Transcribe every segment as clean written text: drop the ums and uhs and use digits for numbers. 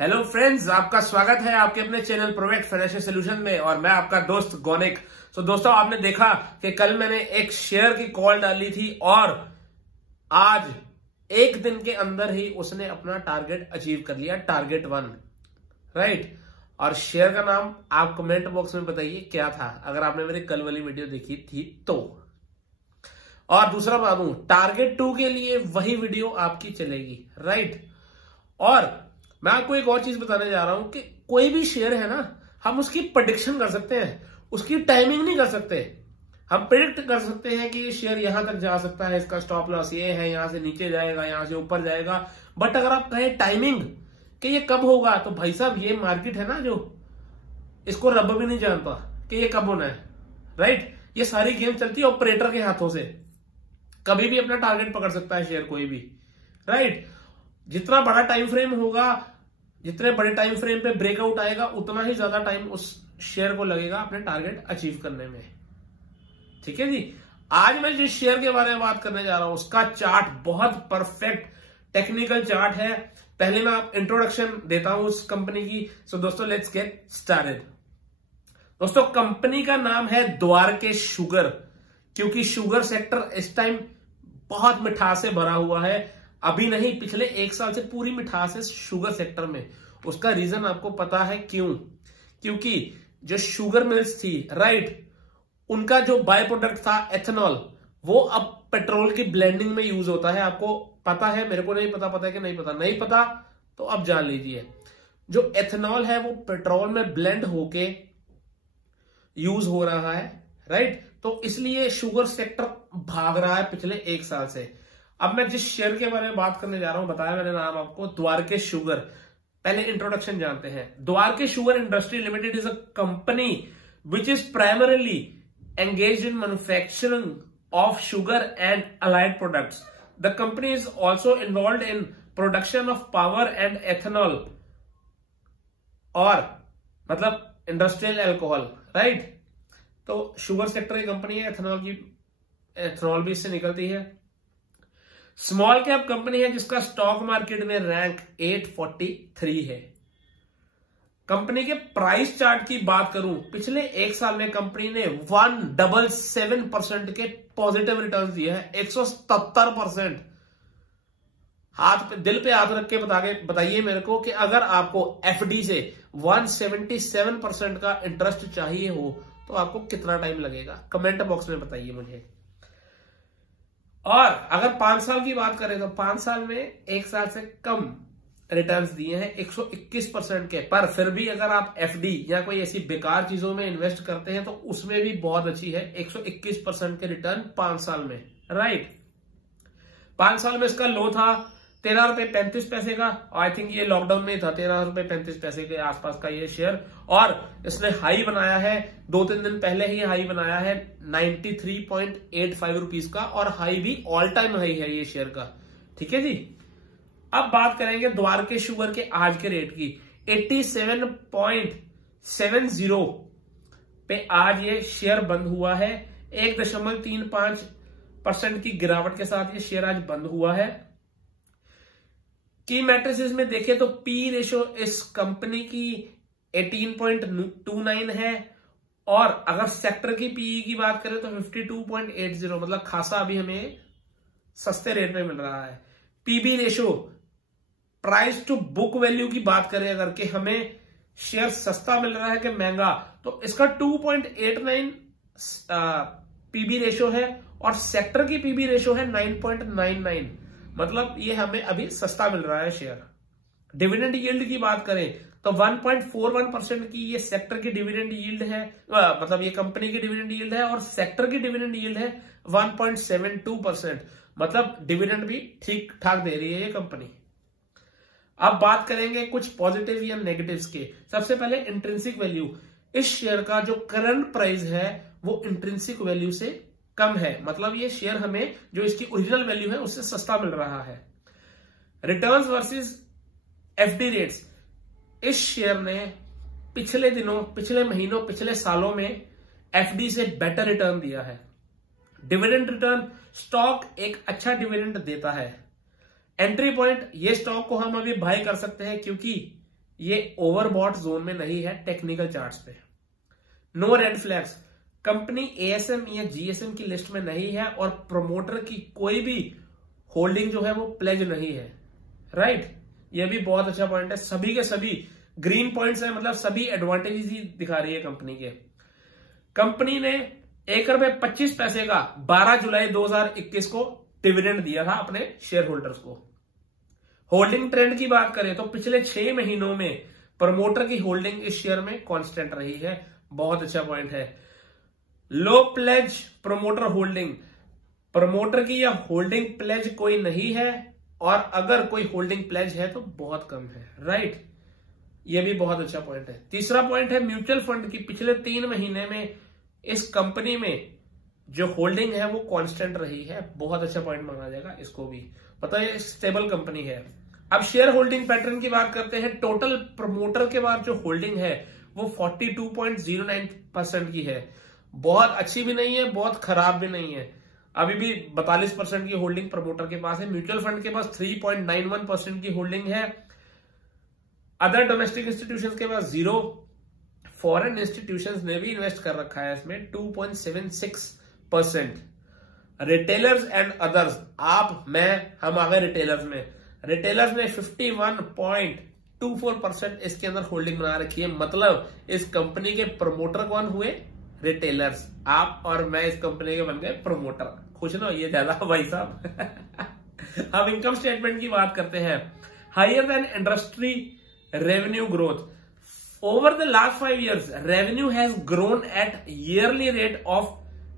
Hello friends, आपका स्वागत है आपके अपने चैनल प्रोवेक्ट फाइनेंशियल सॉल्यूशन में और मैं आपका दोस्त गौनिक। तो दोस्तों, आपने देखा कि कल मैंने एक शेयर की कॉल डाली थी और आज एक दिन के अंदर ही उसने अपना टारगेट अचीव कर लिया, टारगेट 1, राइट। और शेयर का नाम आप कमेंट बॉक्स में बताइए क्या था, अगर आपने मेरी कल वाली वीडियो देखी थी तो। और दूसरा बात हूं, टारगेट 2 के लिए वही वीडियो आपकी चलेगी, राइट। और मैं आपको एक और चीज बताने जा रहा हूं कि कोई भी शेयर है ना, हम उसकी प्रेडिक्शन कर सकते हैं, उसकी टाइमिंग नहीं कर सकते। हम प्रेडिक्ट कर सकते हैं कि ये शेयर यहां तक जा सकता है, इसका स्टॉप लॉस ये है, यहां से नीचे जाएगा, यहां से ऊपर जाएगा। बट अगर आप कहें टाइमिंग कि ये कब होगा, तो भाई साहब ये मार्केट है ना, जो इसको रब भी नहीं जानता कि ये कब होना है, राइट। ये सारी गेम चलती है ऑपरेटर के हाथों से, कभी भी अपना टारगेट पकड़ सकता है शेयर कोई भी, राइट। जितना बड़ा टाइम फ्रेम होगा, जितने बड़े टाइम फ्रेम पे ब्रेकआउट आएगा, उतना ही ज्यादा टाइम उस शेयर को लगेगा अपने टारगेट अचीव करने में, ठीक है जी। आज मैं जिस शेयर के बारे में बात करने जा रहा हूं उसका चार्ट बहुत परफेक्ट टेक्निकल चार्ट है। पहले मैं इंट्रोडक्शन देता हूं उस कंपनी की। सो दोस्तों, लेट्स गेट स्टार्टेड। दोस्तों, कंपनी का नाम है द्वारकेश शुगर, क्योंकि शुगर सेक्टर इस टाइम बहुत मिठास से भरा हुआ है। अभी नहीं, पिछले 1 साल से पूरी मिठास है शुगर सेक्टर में। उसका रीजन आपको पता है क्यों? क्योंकि जो शुगर मिल्स थी, राइट, उनका जो बाय प्रोडक्ट था एथेनॉल, वो अब पेट्रोल की ब्लेंडिंग में यूज होता है। आपको पता है, मेरे को नहीं पता, पता है कि नहीं पता? नहीं पता तो अब जान लीजिए। जो एथेनॉल है वो पेट्रोल में ब्लेंड होके यूज हो रहा है, राइट। तो इसलिए शुगर सेक्टर भाग रहा है पिछले 1 साल से। अब मैं जिस शेयर के बारे में बात करने जा रहा हूं, बताया मैंने नाम आपको, द्वारकेश शुगर। पहले इंट्रोडक्शन जानते हैं। Dwarkesh sugar industry limited is a company which is primarily engaged in manufacturing of sugar and allied products. The company is also involved in production of power and ethanol, और मतलब इंडस्ट्रियल अल्कोहल, राइट। तो sugar sector की company है, ethanol भी इससे निकलती है। Small cap company है जिसका स्टॉक मार्केट में रैंक 843 है। कंपनी के प्राइस चार्ट की बात करूं, पिछले 1 साल में कंपनी ने 177% के पॉजिटिव रिटर्न्स दिए हैं, 177%। हाथ पे, दिल पे हाथ रख के बताइए मेरे को कि अगर आपको एफडी से 177% का इंटरेस्ट चाहिए हो तो आपको कितना टाइम लगेगा? कमेंट बॉक्स में बताइए मुझे। और अगर 5 साल की बात करें तो 5 साल में 1 साल से कम रिटर्न्स दिए हैं, 121% के। पर फिर भी अगर आप एफडी या कोई ऐसी बेकार चीजों में इन्वेस्ट करते हैं तो उसमें भी बहुत अच्छी है, 121% के रिटर्न 5 साल में, राइट। 5 साल में इसका लो था 13 रुपए 35 पैसे का। आई थिंक ये लॉकडाउन में था, 13 रुपए 35 पैसे के आसपास का ये शेयर। और इसने हाई बनाया है, 2-3 दिन पहले ही हाई बनाया है 93.85 रुपीज का, और हाई भी ऑल टाइम हाई है ये शेयर का, ठीक है जी। अब बात करेंगे द्वारकेश शुगर के आज के रेट की। 87.70 पे आज ये शेयर बंद हुआ है। 1.35% की गिरावट के साथ ये शेयर आज बंद हुआ है। की मैट्रिसेस में देखें तो पी रेशो इस कंपनी की 18.29 है, और अगर सेक्टर की पीई की बात करें तो 52.80, मतलब खासा अभी हमें सस्ते रेट में मिल रहा है। PB ratio, price to book value की बात करें अगर, कि हमें शेयर सस्ता मिल रहा है कि महंगा, तो इसका 2.89 पीबी रेशो है, और सेक्टर की पीबी रेशो है 9.99, मतलब ये हमें अभी सस्ता मिल रहा है शेयर। डिविडेंड यील्ड की बात करें तो 1.41% की ये सेक्टर की डिविडेंड यील्ड है, मतलब ये कंपनी की डिविडेंड यील्ड है, और सेक्टर की डिविडेंड यील्ड है 1.72%, मतलब डिविडेंड भी ठीक ठाक दे रही है ये कंपनी। अब बात करेंगे कुछ पॉजिटिव या नेगेटिव्स के। सबसे पहले इंट्रिंसिक वैल्यू। इस शेयर का जो करंट प्राइस है वो इंट्रिंसिक वैल्यू से कम है, मतलब ये शेयर हमें जो इसकी ओरिजिनल वैल्यू है उससे सस्ता मिल रहा है। Returns versus FD rates. इस शेयर ने पिछले दिनों, पिछले महीनों, पिछले सालों में एफडी से बेटर रिटर्न दिया है। डिविडेंड रिटर्न, स्टॉक एक अच्छा डिविडेंड देता है। एंट्री पॉइंट, ये स्टॉक को हम अभी बाय कर सकते हैं क्योंकि ये ओवरबॉट जोन में नहीं है टेक्निकल चार्ट्स पे। No red flags, company ASM या जीएसएम की लिस्ट में नहीं है और प्रमोटर की कोई भी होल्डिंग जो है वो प्लेज नहीं है, राइट। ये भी बहुत अच्छा पॉइंट है। सभी के सभी ग्रीन पॉइंट्स हैं, मतलब सभी एडवांटेजेस ही दिखा रही है कंपनी के। कंपनी ने ₹1.25 का 12 जुलाई 2021 को डिविडेंड दिया था अपने शेयर होल्डर्स को। होल्डिंग ट्रेंड की बात करें तो पिछले 6 महीनों में प्रमोटर की होल्डिंग इस शेयर में कांस्टेंट रही है, बहुत अच्छा पॉइंट है। लो प्लेज प्रमोटर होल्डिंग, प्रमोटर की यह होल्डिंग प्लेज कोई नहीं है और अगर कोई होल्डिंग प्लेज है तो बहुत कम है, राइट। यह भी बहुत अच्छा पॉइंट है। तीसरा पॉइंट है म्यूचुअल फंड की पिछले 3 महीने में इस कंपनी में जो होल्डिंग है वो कांस्टेंट रही है, बहुत अच्छा पॉइंट माना जाएगा इसको भी, पता है स्टेबल कंपनी है। अब शेयर होल्डिंग पैटर्न की बात करते हैं। टोटल प्रमोटर के बाद जो होल्डिंग है वो 42.09% की है, बहुत अच्छी भी नहीं है, बहुत खराब भी नहीं है। अभी भी 42% की होल्डिंग प्रमोटर के पास है। म्यूचुअल फंड के पास 3.91% की होल्डिंग है। अदर डोमेस्टिक इंस्टीट्यूशंस के पास 0, फॉरेन इंस्टीट्यूशंस ने भी इन्वेस्ट कर रखा है इसमें 2.76%। रिटेलर्स एंड अदर्स, आप मैं हम आ गए रिटेलर्स में। रिटेलर्स ने 51.24% इसके अंदर होल्डिंग बना रखी है, मतलब इस कंपनी के प्रमोटर कौन हुए? रिटेलर्स। आप और मैं इस कंपनी के बन गए प्रमोटर, खुश ना ये ज्यादा भाई साहब। अब इनकम स्टेटमेंट की बात करते हैं। Higher than industry revenue growth, over the last 5 years revenue has grown at yearly rate of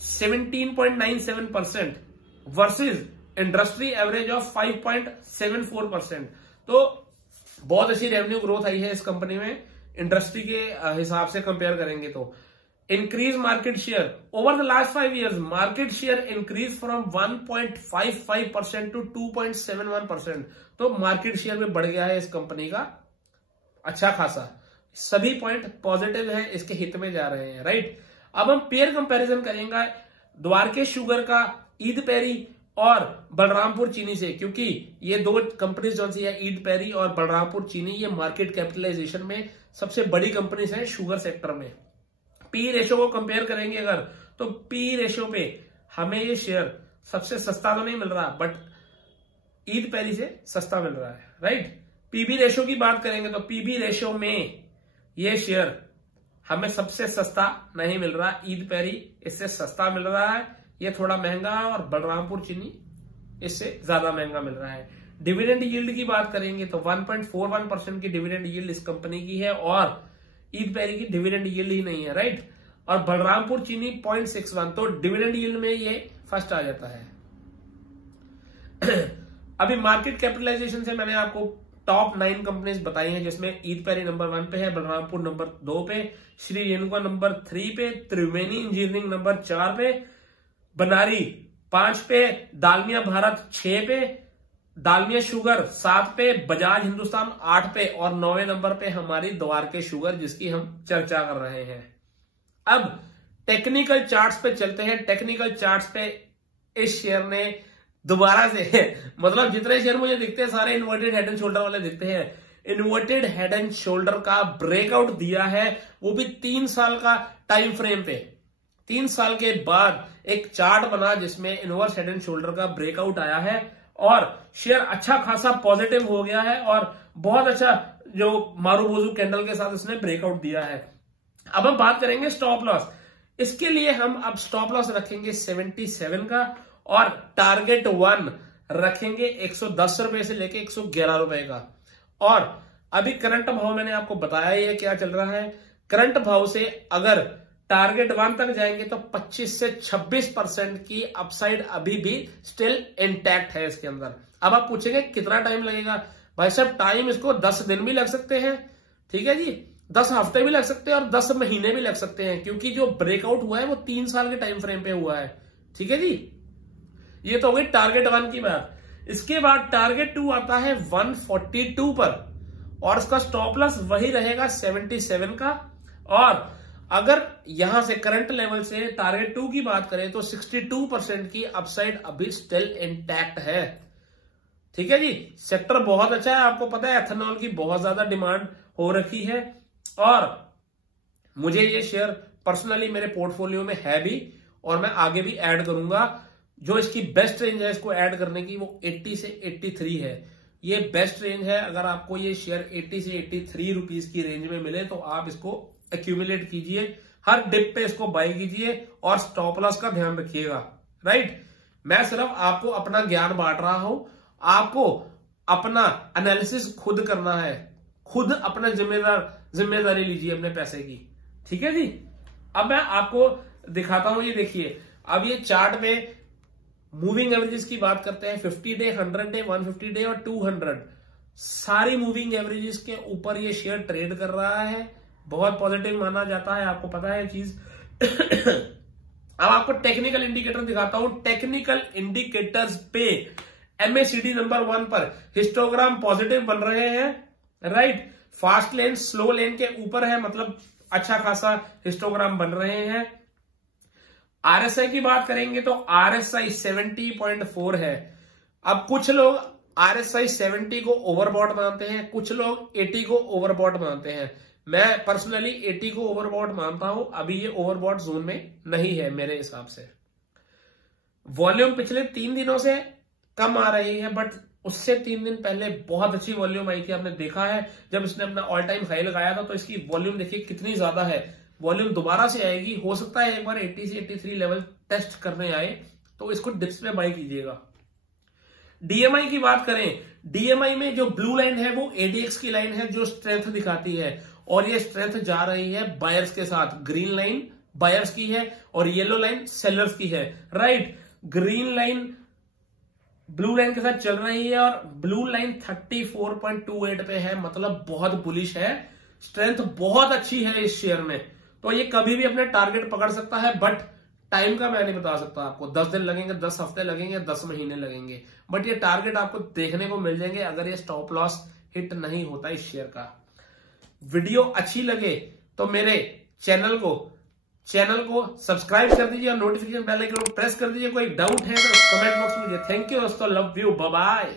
17.97% versus industry average of 5.74%। तो बहुत अच्छी रेवेन्यू ग्रोथ आई है इस कंपनी में, इंडस्ट्री के हिसाब से कंपेयर करेंगे तो। Increase market share, over the last 5 years market share increase from 1.55% to 2.71%। तो मार्केट शेयर में बढ़ गया है इस कंपनी का अच्छा खासा। सभी पॉइंट पॉजिटिव है, इसके हित में जा रहे हैं, राइट। अब हम पेयर कंपैरिजन करेंगे द्वारकेश शुगर का, ईद पैरी और बलरामपुर चीनी से, क्योंकि ये 2 कंपनीज जो सी है ईद पैरी और बलरामपुर चीनी, ये मार्केट कैपिटलाइजेशन में सबसे बड़ी कंपनीज हैं शुगर सेक्टर में। पी रेशो को कंपेयर करेंगे अगर, तो पी रेशो पे हमें ये शेयर सबसे सस्ता तो नहीं मिल रहा, बट ईद पैरी से सस्ता मिल रहा है, राइट। पीबी रेशो की बात करेंगे तो पीबी रेशो में ये शेयर हमें सबसे सस्ता नहीं मिल रहा, ईद पैरी इससे सस्ता मिल रहा है, ये थोड़ा महंगा है, और बलरामपुर चीनी इससे ज्यादा महंगा मिल रहा है। डिविडेंड यील्ड की बात करेंगे तो 1.41% की डिविडेंड यील्ड इस कंपनी की है और ईद पैरी की डिविडेंड यील्ड ही नहीं है, राइट। और बलरामपुर चीनी 0.61, तो डिविडेंड यील्ड में ये फर्स्ट आ जाता है। अभी मार्केट कैपिटलाइजेशन से मैंने आपको टॉप 9 कंपनीज बताई हैं, जिसमें ईद पैरी नंबर 1 पे है, बलरामपुर नंबर 2 पे, श्री रेणुका नंबर 3 पे, त्रिवेणी इंजीनियरिंग नंबर 4 पे, बनारी 5 पे, दालमिया भारत 6 पे, दालमिया शुगर 7 पे, बजाज हिंदुस्तान 8 पे और 9वें नंबर पे हमारी द्वारकेश शुगर, जिसकी हम चर्चा कर रहे हैं। अब टेक्निकल चार्ट्स पे चलते हैं। टेक्निकल चार्ट्स पे इस शेयर ने दोबारा से मतलब जितने शेयर मुझे दिखते हैं सारे इन्वर्टेड हेड एंड शोल्डर वाले दिखते हैं, इन्वर्टेड हेड एंड शोल्डर का ब्रेकआउट दिया है, वो भी 3 साल का टाइम फ्रेम पे। 3 साल के बाद एक चार्ट बना जिसमें इनवर्स हेड एंड शोल्डर का ब्रेकआउट आया है और शेयर अच्छा खासा पॉजिटिव हो गया है और बहुत अच्छा जो मारूबोजू कैंडल के साथ इसने ब्रेकआउट दिया है। अब हम बात करेंगे स्टॉप लॉस। इसके लिए हम अब स्टॉप लॉस रखेंगे 77 का और टारगेट 1 रखेंगे 110 रुपए से लेके 111 रुपए का। और अभी करंट भाव मैंने आपको बताया ही है क्या चल रहा है। करंट भाव से अगर टारगेट 1 तक जाएंगे तो 25 से 26% की अपसाइड अभी भी स्टिल इंटैक्ट है इसके अंदर। अब आप पूछेंगे कितना टाइम लगेगा? भाई साहब टाइम इसको 10 दिन भी लग सकते हैं, ठीक है जी, 10 हफ्ते भी लग सकते हैं और 10 महीने भी लग सकते हैं, क्योंकि जो ब्रेकआउट हुआ है वो 3 साल के टाइम फ्रेम पे हुआ है, ठीक है जी। ये तो हो गई टारगेट 1 की बात। इसके बाद टारगेट 2 आता है 142 पर और इसका स्टॉप लॉस वही रहेगा 77 का। और अगर यहां से करंट लेवल से टारगेट 2 की बात करें तो 62% की अपसाइड अभी स्टिल इंटैक्ट है। ठीक है जी। सेक्टर बहुत अच्छा है, आपको पता है एथेनॉल की बहुत ज्यादा डिमांड हो रखी है और मुझे ये शेयर पर्सनली मेरे पोर्टफोलियो में है भी और मैं आगे भी ऐड करूंगा। जो इसकी बेस्ट रेंज है इसको ऐड करने की वो 80 से 83 है। ये बेस्ट रेंज है। अगर आपको ये शेयर 80 से 83 रुपीज की रेंज में मिले तो आप इसको एक्यूमुलेट कीजिए, हर डिप पे इसको बाय कीजिए और स्टॉप लॉस का ध्यान रखिएगा। राइट, मैं सिर्फ आपको अपना ज्ञान बांट रहा हूं, आपको अपना एनालिसिस खुद करना है, खुद अपना जिम्मेदारी लीजिए अपने पैसे की। ठीक है जी। अब मैं आपको दिखाता हूं, ये देखिए अब ये चार्ट में मूविंग एवरेजेस की बात करते हैं। 50 डे, 100 डे, 150 डे और 200 सारी मूविंग एवरेजेस के ऊपर ये शेयर ट्रेड कर रहा है। बहुत पॉजिटिव माना जाता है, आपको पता है चीज। अब आपको टेक्निकल इंडिकेटर दिखाता हूं। टेक्निकल इंडिकेटर्स पे MACD नंबर 1 पर हिस्टोग्राम पॉजिटिव बन रहे हैं। राइट, फास्ट लेन स्लो लेन के ऊपर है, मतलब अच्छा खासा हिस्टोग्राम बन रहे हैं। RSI की बात करेंगे तो RSI 70.4 है। अब कुछ लोग RSI 70 को ओवरबॉट मानते हैं, कुछ लोग 80 को ओवरबॉट मानते हैं। मैं पर्सनली 80 को ओवरबॉट मानता हूं। अभी ये ओवरबॉट जोन में नहीं है मेरे हिसाब से। वॉल्यूम पिछले 3 दिनों से कम आ रही है, बट उससे 3 दिन पहले बहुत अच्छी वॉल्यूम आई थी। आपने देखा है जब इसने अपना ऑल टाइम हाई लगाया था तो इसकी वॉल्यूम देखिए कितनी ज्यादा है। वॉल्यूम दोबारा से आएगी, हो सकता है एक बार 80 से 83 लेवल टेस्ट करने आए तो इसको डिप्स पे बाय कीजिएगा। DMI की बात करें, DMI में जो ब्लू लाइन है वो ADX की लाइन है जो स्ट्रेंथ दिखाती है और ये स्ट्रेंथ जा रही है बायर्स के साथ। ग्रीन लाइन बायर्स की है और येलो लाइन सेलर्स की है। Right, green line blue line के साथ चल रही है और ब्लू लाइन 34.28 पे है, मतलब बहुत बुलिश है। स्ट्रेंथ बहुत अच्छी है इस शेयर में, तो ये कभी भी अपने टारगेट पकड़ सकता है। बट टाइम का मैं नहीं बता सकता आपको, 10 दिन लगेंगे, 10 हफ्ते लगेंगे, 10 महीने लगेंगे, बट ये टारगेट आपको देखने को मिल जाएंगे अगर ये स्टॉप लॉस हिट नहीं होता इस शेयर का। वीडियो अच्छी लगे तो मेरे चैनल को सब्सक्राइब कर दीजिए और नोटिफिकेशन बेल आइकन को प्रेस कर दीजिए। कोई डाउट है तो कमेंट बॉक्स में मुझे। थैंक यू दोस्तों, लव यू, बाय बाय।